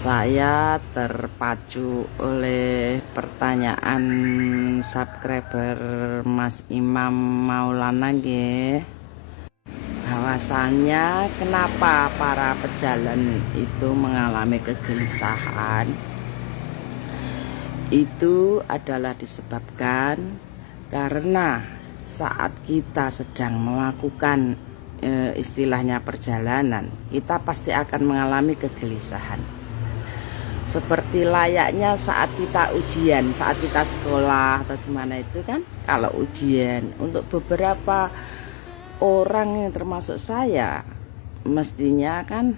Saya terpacu oleh pertanyaan subscriber Mas Imam Maulana nggih. Bahwasannya kenapa para pejalan itu mengalami kegelisahan? Itu adalah disebabkan karena saat kita sedang melakukan istilahnya perjalanan, kita pasti akan mengalami kegelisahan. Seperti layaknya saat kita ujian, saat kita sekolah atau gimana itu kan, kalau ujian untuk beberapa orang yang termasuk saya mestinya kan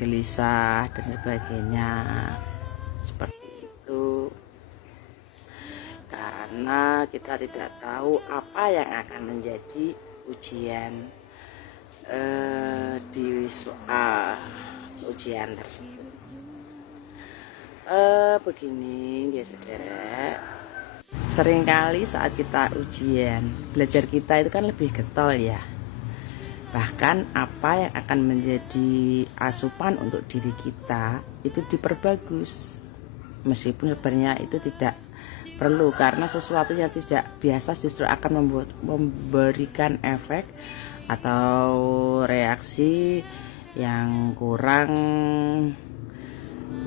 gelisah dan sebagainya seperti itu, karena kita tidak tahu apa yang akan menjadi ujian di soal ujian tersebut. Begini ya saudara, seringkali saat kita ujian, belajar kita itu kan lebih getol ya. Bahkan apa yang akan menjadi asupan untuk diri kita itu diperbagus, meskipun sebenarnya itu tidak perlu, karena sesuatu yang tidak biasa justru akan memberikan efek atau reaksi yang kurang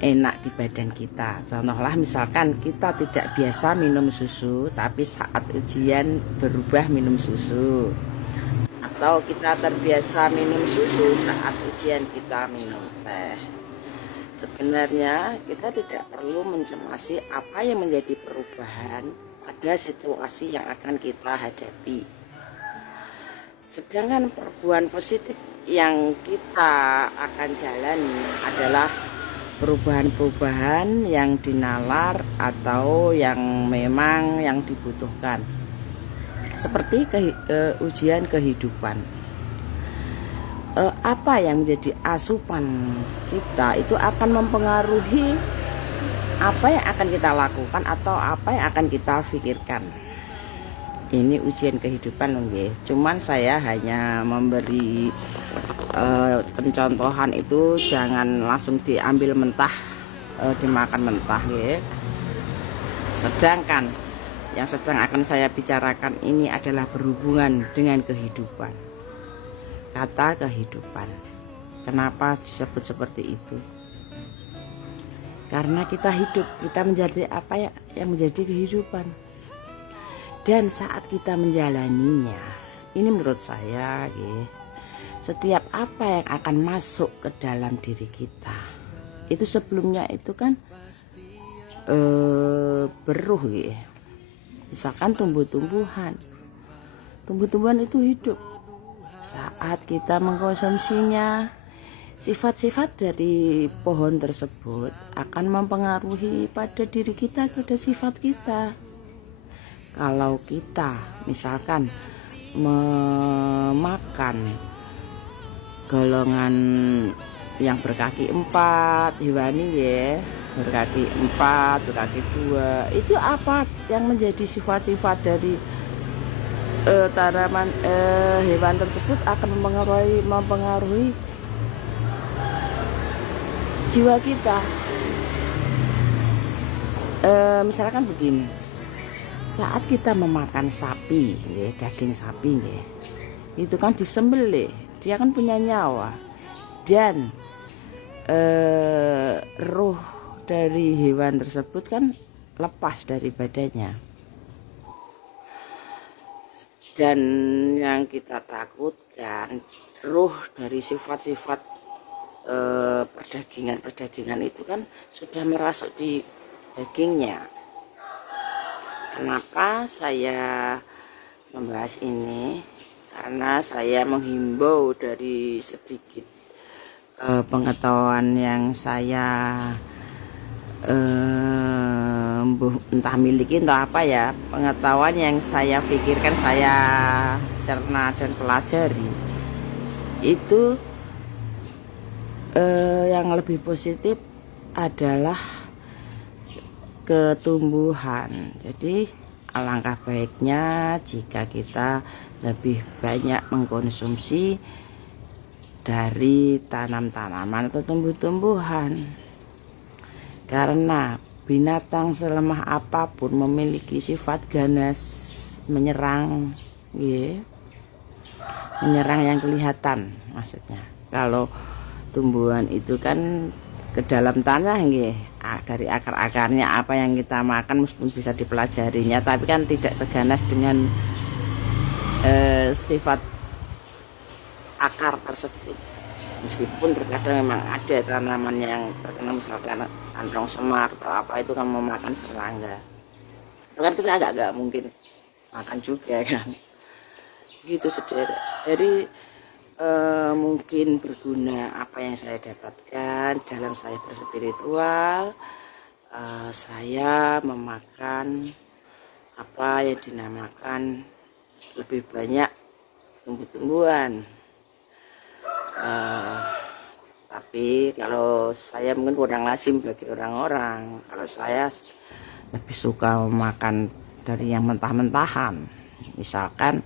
enak di badan kita. Contohlah misalkan kita tidak biasa minum susu, tapi saat ujian berubah minum susu, atau kita terbiasa minum susu saat ujian kita minum teh. Sebenarnya kita tidak perlu mencemasi apa yang menjadi perubahan pada situasi yang akan kita hadapi. Sedangkan perubahan positif yang kita akan jalani adalah perubahan-perubahan yang dinalar atau yang memang yang dibutuhkan, seperti ujian kehidupan. Apa yang menjadi asupan kita itu akan mempengaruhi apa yang akan kita lakukan atau apa yang akan kita pikirkan. Ini ujian kehidupan loh nggih. Cuman saya hanya memberi pencontohan itu, jangan langsung diambil mentah, dimakan mentah nggih. Sedangkan yang sedang akan saya bicarakan ini adalah berhubungan dengan kehidupan. Kata kehidupan, kenapa disebut seperti itu? Karena kita hidup, kita menjadi apa yang menjadi kehidupan. Dan saat kita menjalaninya, ini menurut saya setiap apa yang akan masuk ke dalam diri kita itu sebelumnya itu kan beruh misalkan tumbuh-tumbuhan itu hidup. Saat kita mengkonsumsinya, sifat-sifat dari pohon tersebut akan mempengaruhi pada diri kita, pada sifat kita. Kalau kita misalkan memakan golongan yang berkaki 4, hewani berkaki 4, berkaki 2, itu apa yang menjadi sifat-sifat dari tanaman hewan tersebut akan mempengaruhi jiwa kita. Misalkan begini, saat kita memakan sapi, daging sapi, itu kan disembelih, dia kan punya nyawa, dan ruh dari hewan tersebut kan lepas dari badannya. Dan yang kita takutkan, ruh dari sifat-sifat perdagingan itu kan sudah merasuk di dagingnya. Kenapa saya membahas ini? Karena saya menghimbau dari sedikit pengetahuan yang saya entah miliki entah apa ya, pengetahuan yang saya pikirkan, saya cerna dan pelajari itu yang lebih positif adalah ketumbuhan. Jadi alangkah baiknya jika kita lebih banyak mengkonsumsi dari tanam-tanaman atau tumbuh-tumbuhan. Karena binatang selemah apapun memiliki sifat ganas, menyerang, menyerang yang kelihatan maksudnya. Kalau tumbuhan itu kan ke dalam tanah, dari akar-akarnya apa yang kita makan meskipun bisa dipelajarinya, tapi kan tidak seganas dengan sifat akar tersebut. Meskipun terkadang memang ada tanaman yang terkena, misalkan kantong semar atau apa, itu kan memakan serangga, itu kan kita agak mungkin makan juga kan, gitu saudara. Jadi mungkin berguna apa yang saya dapatkan dalam saya berspiritual. Saya memakan apa yang dinamakan lebih banyak tumbuh-tumbuhan. Tapi kalau saya mungkin kurang lazim bagi orang-orang. Kalau saya lebih suka makan dari yang mentah-mentahan, misalkan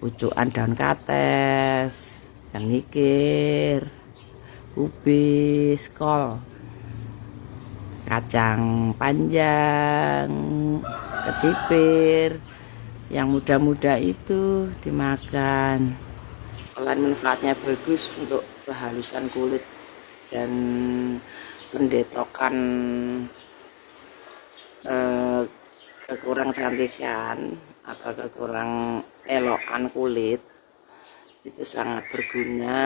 pucukan daun kates, ikan mikir, kubis, kol, kacang panjang, kecipir, yang muda-muda itu dimakan. Selain manfaatnya bagus untuk kehalusan kulit dan pendetokan kekurang cantikan atau kekurang elokan kulit, itu sangat berguna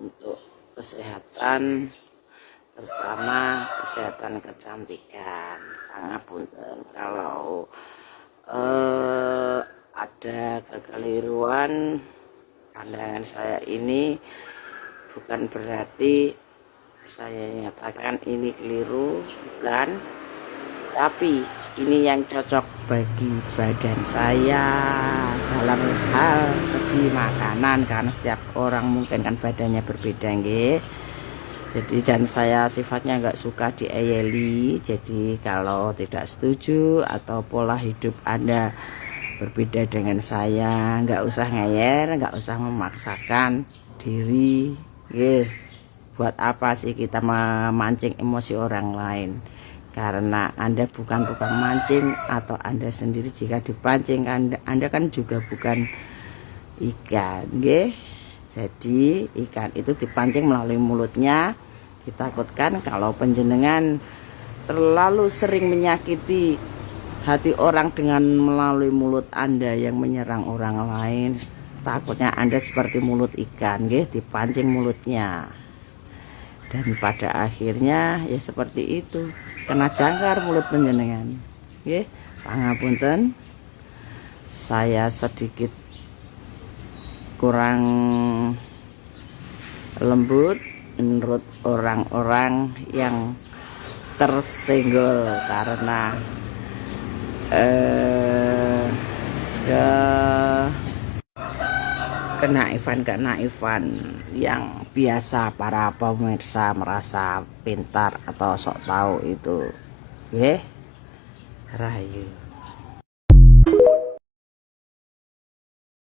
untuk kesehatan, terutama kesehatan kecantikan. Pangapunten kalau ada kekeliruan pandangan saya ini, bukan berarti saya nyatakan ini keliru, bukan, tapi ini yang cocok bagi badan saya dalam hal segi makanan, karena setiap orang mungkin kan badannya berbeda, nggih. Jadi dan saya sifatnya nggak suka diayeli. Jadi kalau tidak setuju atau pola hidup Anda berbeda dengan saya, nggak usah ngeyel, nggak usah memaksakan diri. Buat apa sih kita memancing emosi orang lain? Karena Anda bukan tukang mancing, atau Anda sendiri jika dipancing Anda kan juga bukan ikan, Jadi ikan itu dipancing melalui mulutnya. Ditakutkan kalau penjenengan terlalu sering menyakiti hati orang dengan melalui mulut Anda yang menyerang orang lain, takutnya Anda seperti mulut ikan, dipancing mulutnya, dan pada akhirnya ya seperti itu, kena jangkar mulut panjenengan. Pangapunten, saya sedikit kurang lembut menurut orang-orang yang tersenggol karena kenaifan yang biasa para pemirsa merasa pintar atau sok tahu itu, Rahayu.